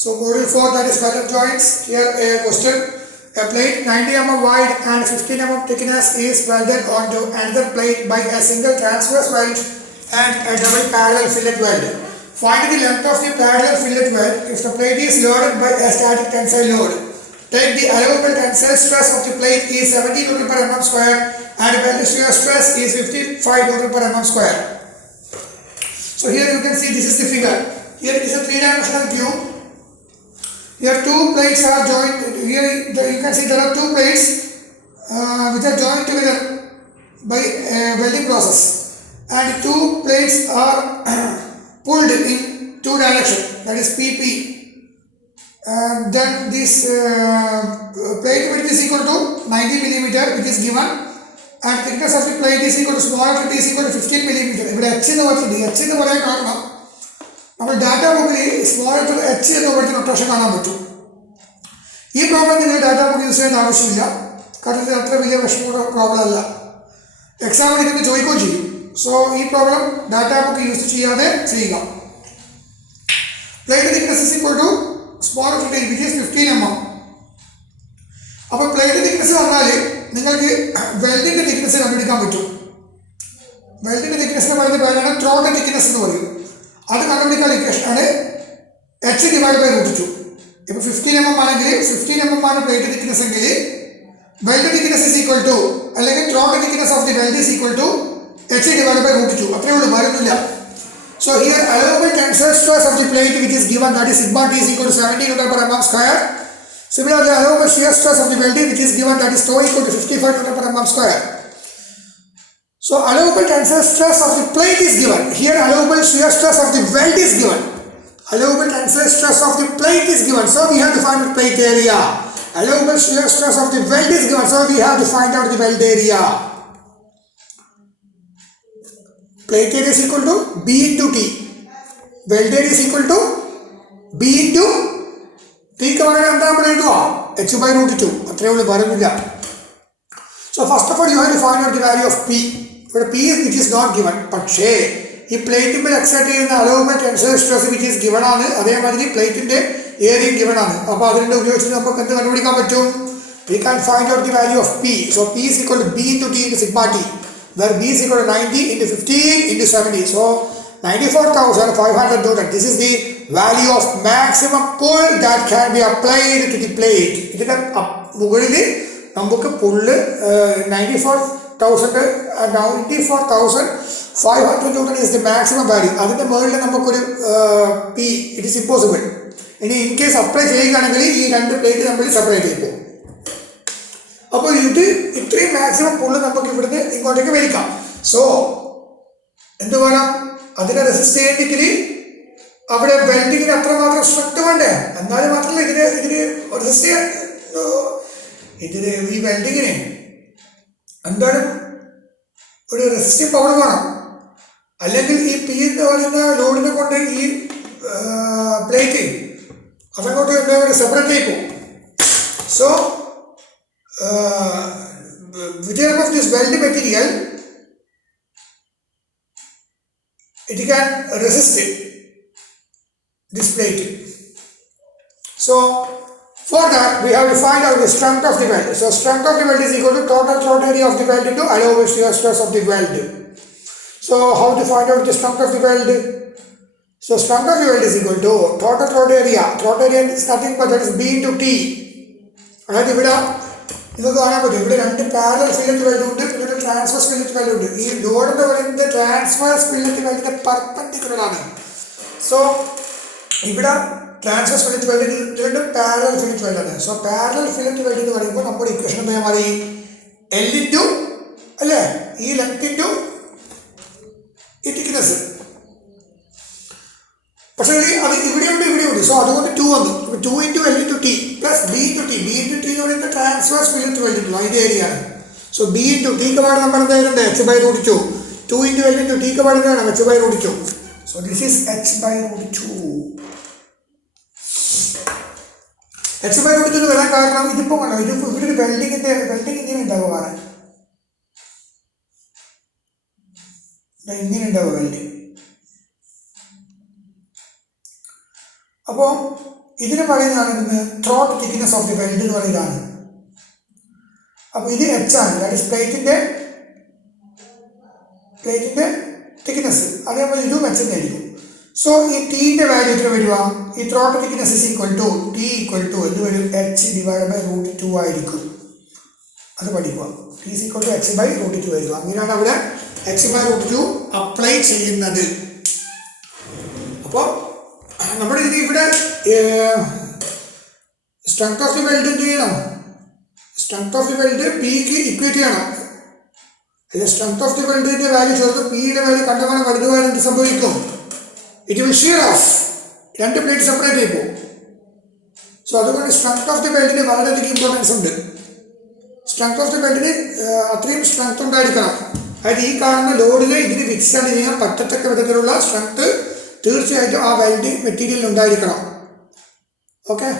So module 4, that is welded joints. Here a question. A plate 90 mm wide and 15 mm thickness is welded onto another plate by a single transverse weld and a double parallel fillet weld. Find the length of the parallel fillet weld if the plate is loaded by a static tensile load. Take the allowable tensile stress of the plate is 70 Newton per mm square and weld shear stress is 55 Newton per mm square. So here you can see this is the figure. Here it is a three-dimensional tube. Here two plates are joined. Here you can see there are two plates which are joined together by a welding process, and two plates are pulled in two directions, that is PP. And then this plate width is equal to 90 mm, which is given, and thickness of the plate is equal to smaller plate is equal to 15 mm. ഇവിടെ h എന്ന് പറഞ്ഞിട്ടുണ്ട്. h എന്ന് പറയാൻ കാരണം നമ്മൾ ഡാറ്റ ബുക്കിൽ small letter H എന്ന് പറഞ്ഞ നൊട്ടേഷൻ കാണാൻ പറ്റും. ഈ പ്രോബ്ലം നിങ്ങൾ ഡാറ്റ ബുക്ക് യൂസ് ചെയ്യേണ്ട ആവശ്യമില്ല, കാരണം ഇത് അത്ര വലിയ വിഷമമുള്ള പ്രോബ്ലം അല്ല. എക്സാമിന് ഇതിന് ചോദിക്കുകയും ചെയ്യും. സോ ഈ പ്രോബ്ലം ഡാറ്റ ബുക്ക് യൂസ് ചെയ്യാതെ ചെയ്യുക. Plate thickness is equal to small letter which is 15 mm. അപ്പോൾ പ്ലേറ്റ് തിക്നെസ് പറഞ്ഞാൽ നിങ്ങൾക്ക് വെൽഡിൻ്റെ തിക്നെസ് കണ്ടുപിടിക്കാൻ പറ്റും. വെൽഡിൻ്റെ തിക്നെസ് എന്ന് പറയുന്ന പേരാണ് ത്രോട്ട് തിക്നെസ് എന്ന് പറയും. അത് കണ്ടുപിടിക്കാൻ ഇക്വേഷനാണ് h ഡിവൈഡ് ബൈ √2. ഇപ്പോൾ 15 mm ആണെങ്കിൽ 15 mm ആണ് പ്ലേറ്റ് തിക്നെസ് എങ്കിൽ weld thickness is equal to, അല്ലെങ്കിൽ throat thickness of the weld is equal to h divide by √2. അത്രയേ ഉള്ളൂ, വരുന്നില്ല. So here allowable tensile stress of the plate which is given, that is sigma t is equal to 70 Newton per mm square. Similarly, allowable shear stress of the welding which is given, that is tau equal to 55 Newton per mm square. So allowable tensile stress of the plate is given. Here allowable shear stress of the weld is given. Allowable tensile stress of the plate is given. So we have to find the plate area. Allowable shear stress of the weld is given. So we have to find out the weld area. Plate area is equal to B into T. Weld area is equal to B into T. H by √2. അത്രയേ ഉള്ളൂ, പറയുന്നില്ല. So first of all you have to find out the value of P. For P is which is not given. പക്ഷേ ഈ പ്ലേറ്റിന്മേൽ എക്സൈറ്റ് ചെയ്യുന്ന allowable tensile stress which is given ആണ്, അതേമാതിരി പ്ലേറ്റിന്റെ ഏരിയയും given ആണ്. അപ്പോൾ അതിന്റെ ഉപയോഗിച്ച് നമുക്ക് എന്ത് കണ്ടുപിടിക്കാൻ പറ്റും? We can find out the value of P. So P is equal to B into T into sigma T, where B is equal to 90 into 15 into 70. So 94,500 Newton. This is the value of maximum pull that can be applied to the plate. ഇതിന്റെ മുകളിൽ നമുക്ക് പുള്ള് 94,500 Newton is the maximum value. അതിന്റെ മുകളിൽ നമുക്കൊരു P, it is impossible. ഇനി in case apply ചെയ്യുകയാണെങ്കിൽ ഈ രണ്ട് പ്ലേറ്റ് നമ്മൾ സെപ്പറേറ്റ് ചെയ്യും. അപ്പോൾ ഇത് ഇത്രയും മാക്സിമം പുള്ള് നമുക്ക് ഇവിടുന്ന് ഇങ്ങോട്ടേക്ക് വലിക്കാം. സോ എന്ത് വേണം? അതിനെ റെസിസ്റ്റ് ചെയ്യണമെങ്കിൽ അവിടെ വെൽഡിങ്ങിന് അത്രമാത്രം സ്ട്രെങ്ത് വേണ്ടേ? എന്നാലും മാത്രമല്ല ഇതിന് റെസിസ്റ്റ് ചെയ്യാൻ, ഇതിന് ഈ വെൽഡിങ്ങിന് എന്തായാലും ഒരു റെസിസ്റ്റിംഗ് പവർ വേണം. അല്ലെങ്കിൽ ഈ പി എന്ന് പറയുന്ന ലോഡിനെ കൊണ്ട് ഈ പ്ലേറ്റ് അതങ്ങോട്ട് എന്തായാലും സെപ്പറേറ്റ് ആയി പോകും. So with the help of this weld material it can resist this plate. So for that we have to find out the strength of the weld. So strength of the weld is equal to total throat area of the weld into allowable shear stress of the weld. So how to find out the strength of the weld? So strength of the weld is equal to total throat area. Throat area is nothing but that is B into T. അതായത് ഇവിടെ നിങ്ങൾക്ക് കാണാൻ പറ്റും, ഇവിടെ രണ്ട് parallel fillet weld ഉണ്ട്, പിന്നെ transverse fillet weld ഉണ്ട്. ഈ ലോഡ് എന്ന് പറയുന്നത് ട്രാൻസ്വേഴ്സ് ഫില്ലറ്റ് വെൽഡിന്റെ പെർപെൻഡിക്കുലർ ആണ്. സോ ഇവിടെ ട്രാൻസ്വേഴ്സ് ഫില്ലറ്റ് വെൽഡ് രണ്ടും പാരലൽ ഫില്ലറ്റ് വെൽഡ് ആണ്. സോ പാരലൽ ഫില്ലറ്റ് വെൽഡ് എന്ന് പറയുമ്പോൾ നമ്മുടെ ഇക്വേഷൻ എന്താ മാറി? L ഇൻറ്റു അല്ലേ ഈ ലെങ്ത് ഇൻറ്റു ഈ തിക്നെസ്. പക്ഷേ അത് ഇവിടെയുണ്ട് ഇവിടെയുണ്ട്. സോ അതുകൊണ്ട് 2 വന്നു. 2 into L into T plus B into T. B into T എന്ന് പറയുന്നത് ട്രാൻസ്വേഴ്സ് ഫില്ലറ്റ് വെൽഡ് ഉണ്ടല്ലോ അതിൻ്റെ ഏരിയ ആണ്. സോ B ഇൻറ്റു T ക്ക് പാട് നമ്മൾ എന്താ ചെയ്യേണ്ടത്? H by √2. 2 into L into T ക്ക് പാട് എന്താണ്? H by √2. So this is H by √2. H by √2 എന്ന് വരാൻ കാരണം ഇതിപ്പോൾ വേണം, ഇതിപ്പോൾ ഇവിടെ ഒരു വെൽഡിങ് ഇങ്ങനെ ഉണ്ടാവുക, ഇങ്ങനെ ഉണ്ടാവുക വെൽഡിങ്. അപ്പോൾ ഇതിന് പറയുന്നതാണ് throat thickness of the weld എന്ന് പറയുന്നതാണ്. അപ്പോൾ ഇത് എച്ച് ആണ്, ദാറ്റ് ഇസ് പ്ലേറ്റിന്റെ തിക്നെസ്. അതേപോലെ ഇതും എച്ച് തന്നെ ആയിരിക്കും. സോ ഈ ടീന്റെ വാല്യൂ എത്ര വരിക? ഈ throat thickness is equal to t equal to എന്ത് വരും? എച്ച് ഡിവൈഡ് ബൈ √2 ആയിരിക്കും. അത് പഠിക്കുക. T is equal to h by √2 ആയിരിക്കും. അങ്ങനെയാണ് അവിടെ എച്ച് ബൈ √2 അപ്ലൈ ചെയ്യുന്നത്. അപ്പോൾ നമ്മുടെ ഇവിടെ സ്ട്രെങ്ത് ഓഫ് ദി വെൽഡ് എന്ത് ചെയ്യണം? സ്ട്രെങ്ത് ഓഫ് ദി വെൽഡ് പിക്ക് ഇക്വേറ്റ് ചെയ്യണം. അല്ലെ സ്ട്രെങ്ത് ഓഫ് ദി വെൽഡിന്റെ വാല്യൂ ചേർത്ത് പിയുടെ വാല്യൂ കണ്ടമാനം വലുതുമായി എന്ത് സംഭവിക്കും? It will shear off. രണ്ട് പ്ലേറ്റ് സെപ്പറേറ്റ് ആയി പോകും. സോ അതുകൊണ്ട് സ്ട്രെങ്ത് ഓഫ് ദി വെൽഡിന് വളരെയധികം ഇമ്പോർട്ടൻസ് ഉണ്ട്. സ്ട്രെങ്ത് ഓഫ് ദി വെൽഡിന് അത്രയും സ്ട്രെങ്ത് ഉണ്ടായിരിക്കണം. അതായത് ഈ കാണുന്ന ലോഡിൽ ഇതിന് വിക്സ്റ്റാൻഡ് ചെയ്യാൻ പറ്റത്തക്ക വിധത്തിലുള്ള സ്ട്രെങ്ത് തീർച്ചയായിട്ടും ആ വെൽഡ് മെറ്റീരിയൽ ഉണ്ടായിരിക്കണം. Okay.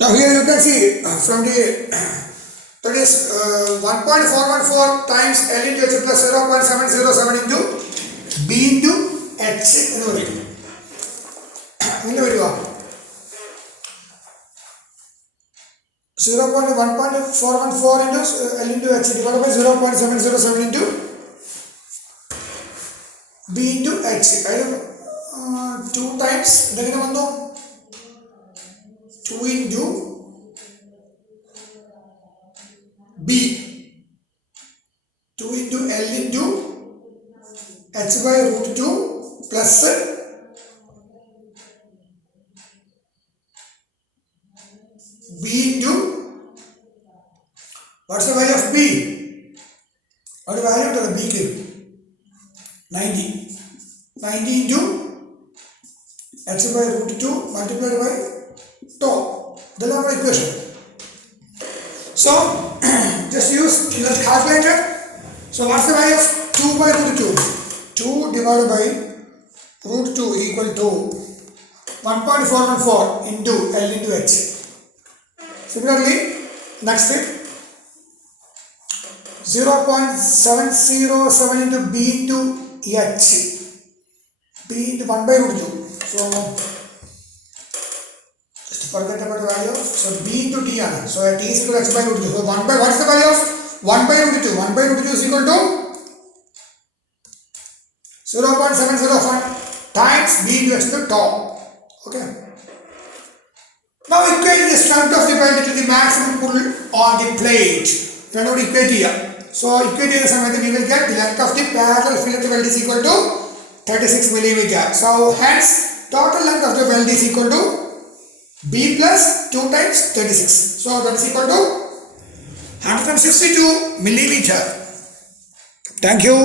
Now here you can see from the that is 1.414 times L into H plus 0.707 into B into H എന്ന് പറയും. ഇങ്ങനെ വരിക 1.414 into L into H divided by 0.707 into B into H. അതായത് 2 times ഇതെങ്ങനെ വന്നു? 2 into B, 2 into L into H by √2 plus B into, what's the value of B? What is the value of the B? 90 into H by √2 multiplied by tau. This is our equation. So just use your calculator. So what's the value of 2 by √2? 2 divided by √2 equal to 1.414 into L into H. Similarly, next step 0.707 into B into H. B into 1 by √2. So forget about the value of, so B into T ആണ്. So T is equal to H by √2. So 1 by, what's the value of 1 by √2? 1 by √2 is equal to 0.701 times B into H to the top. Okay. Now equate the strength of the weld to the maximum pull on the plate. Then we equate here. So equate the സമയത്ത് we will get the length of the parallel fillet weld is equal to 36 millimeter. So hence total length of the weld is equal to B plus 2 times 36. So that is equal to 162 millimeter. Thank you.